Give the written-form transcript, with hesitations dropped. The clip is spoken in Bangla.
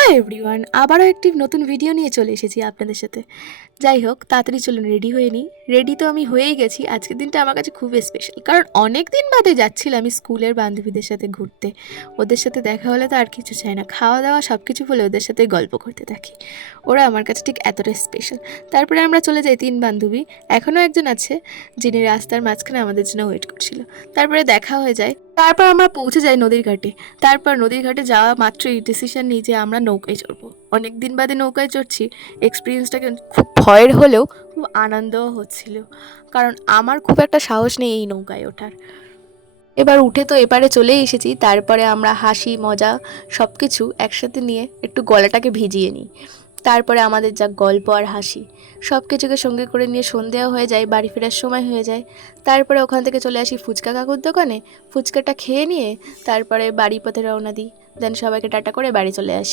হাই এভরিওয়ান, আবারও একটি নতুন ভিডিও নিয়ে চলে এসেছি আপনাদের সাথে। যাই হোক, তাড়াতাড়ি চলুন রেডি হয়ে নিই। রেডি তো আমি হয়েই গেছি। আজকের দিনটা আমার কাছে খুব স্পেশাল, কারণ অনেক দিন বাদে যাচ্ছিলাম আমি স্কুলের বান্ধবীদের সাথে ঘুরতে। ওদের সাথে দেখা হলে তো আর কিছু চাই না, খাওয়া দাওয়া সব কিছু বলে ওদের সাথে গল্প করতে থাকি। ওরা আমার কাছে ঠিক এতটা স্পেশাল। তারপরে আমরা চলে যাই তিন বান্ধবী। এখনও একজন আছে যিনি রাস্তার মাঝখানে আমাদের জন্য ওয়েট করছিল। তারপরে দেখা হয়ে যায়। তারপর আমরা পৌঁছে যাই নদীর ঘাটে। তারপর নদীর ঘাটে যাওয়া মাত্রই ডিসিশন নিই যে আমরা নৌকায় চড়বো। অনেক দিন বাদে নৌকায় চড়ছি। এক্সপিরিয়েন্সটা কিন্তু খুব ভয়ের হলেও খুব আনন্দও হচ্ছিল, কারণ আমার খুব একটা সাহস নেই এই নৌকায় ওঠার। এবার উঠে তো এপারে চলেই এসেছি। তারপরে আমরা হাসি মজা সব কিছু একসাথে নিয়ে একটু গলাটাকে ভিজিয়ে নিই। তারপরে আমাদের যা গল্প আর হাসি সব কিছুকে সঙ্গে করে নিয়ে সন্ধেও হয়ে যায়, বাড়ি ফেরার সময় হয়ে যায়। তারপরে ওখান থেকে চলে আসি ফুচকা কাকুর দোকানে। ফুচকাটা খেয়ে নিয়ে তারপরে বাড়ি পথে রওনা দিই। দেন সবাইকে টাটা করে বাড়ি চলে আসি।